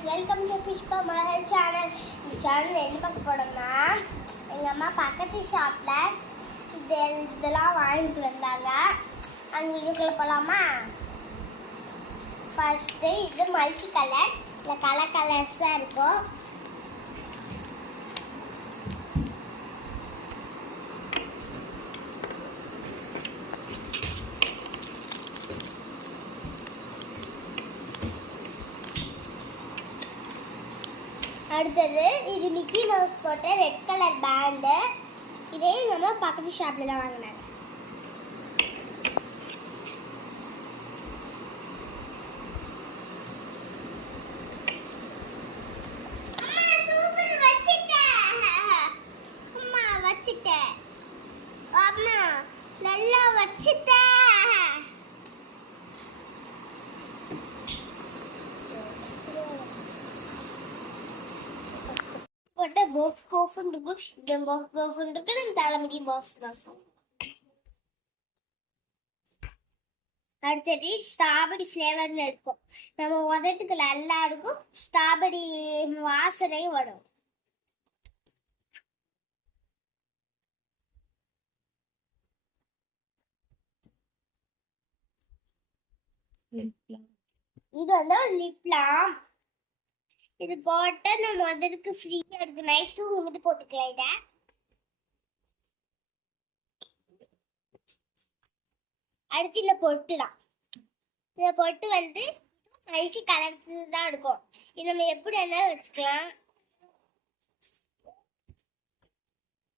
Friends welcome to Pushpa மகள் channel இந்த channel என்ன பார்க்க போனோம்னா எங்கள் அம்மா பக்கத்து ஷாப்பில் இது இதெல்லாம் வாங்கிட்டு வந்தாங்க. அந்த வீட்டுக்குள்ளே போகலாமா ஃபஸ்ட்டு இது மல்டி கலர் இல்லை கலர் கலர்ஸாக இருக்கும். அடுத்தது இது மிக்கி மவுஸ் போட்ட ரெட் கலர் பேண்டு இதே நம்ம பக்கத்து ஷாப்பில் தான் வாங்கினாங்க. வச்சிட்டேன். நல்லா வச்சுட்டேன். போட்ட போஃப் போஃப்னு இருக்கும் இந்த போஃப் போஃப்னு இருக்கு நம்ம தலைமுடி போஃப் போஃப் அடுத்தது ஸ்ட்ராபெரி ஃப்ளேவர்னு இருக்கும் நம்ம உதட்டுக்கு நல்லா இருக்கும் ஸ்ட்ராபெரி வாசனையும் வரும் இது வந்து லிப் லாம் இது போட்டா நம்ம அதற்கு ஃப்ரீயா இருக்கு. நைட் தூங்கும்போது போட்டுக்கலாம் இத. அடுத்து இந்த பொட்டுலாம். இந்த பொட்டு வந்து நைட்டு கலர்ஸ் தான் இருக்கும். இது நம்ம எப்படி வேணாலும் வச்சுக்கலாம்.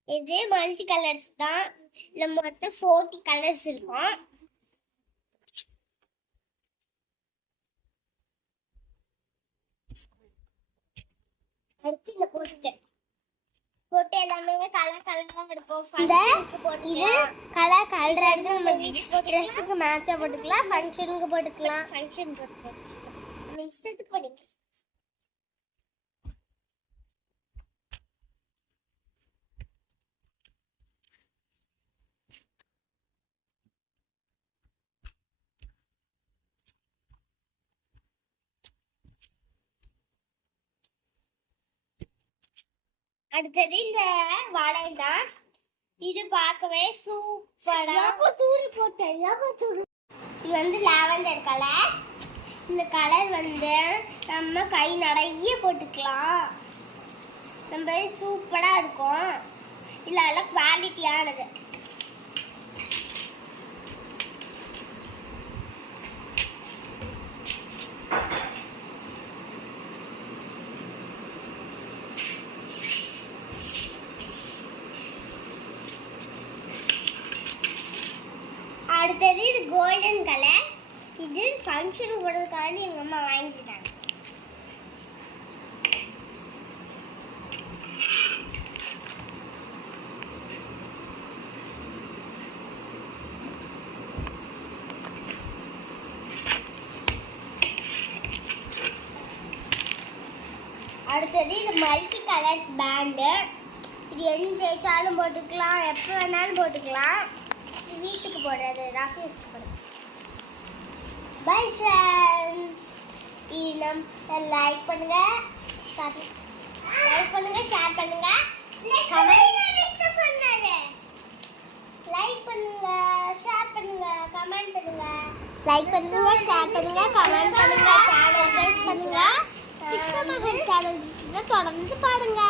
இது மல்டி கலர்ஸ் தான். இதுல மொத்தம் ஃபோர்ட்டி கலர்ஸ் இருக்கும். அடுத்து இந்த பொட்டு பொட்டு எல்லாமே கலர் கலரா இருக்கும் இந்த இது கலர் நம்ம ட்ரெஸ்ஸுக்கு போட்டுக்கலாம். ஃபங்க்ஷனுக்கு போட்டுக்கலாம். ஃபங்க்ஷன் போட்டுக்கலாம். நம்ம இஷ்டத்துக்கு பண்ணிக்கலாம். அடுத்தது இந்த வடை தான். இது பார்க்கவே சூப்பரா தூரி போட்டேன் இது வந்து லாவெண்டர் கலர் இந்த கலர் வந்து நம்ம கை நிறைய போட்டுக்கலாம். நம்ம சூப்பரா இருக்கும். நல்லா குவாலிட்டியானது அடுத்தது இது கோல்டன் கலர் இது ஃபங்க்ஷன் போடுறதுக்காக எங்கள் அம்மா வாங்கிட்டாங்க அடுத்தது இது மல்டி கலர் பேண்டு இது எந்த தேய்ச்சாலும் போட்டுக்கலாம் எப்போ வேணாலும் போட்டுக்கலாம். வீட்டுக்கு போடுறது ராஃபீஸ்க்கு போடுறது பை ஃப்ரெண்ட்ஸ் இனம் லைக் பண்ணுங்க லைக் பண்ணுங்க ஷேர் பண்ணுங்க. லைக் பண்ணுங்க ஷேர் பண்ணுங்க கமெண்ட் பண்ணுங்க. லைக் பண்ணுங்க ஷேர் பண்ணுங்க கமெண்ட் பண்ணுங்க சேனல் பண்ணுங்க. சேனல் தொடர்ந்து பாருங்க.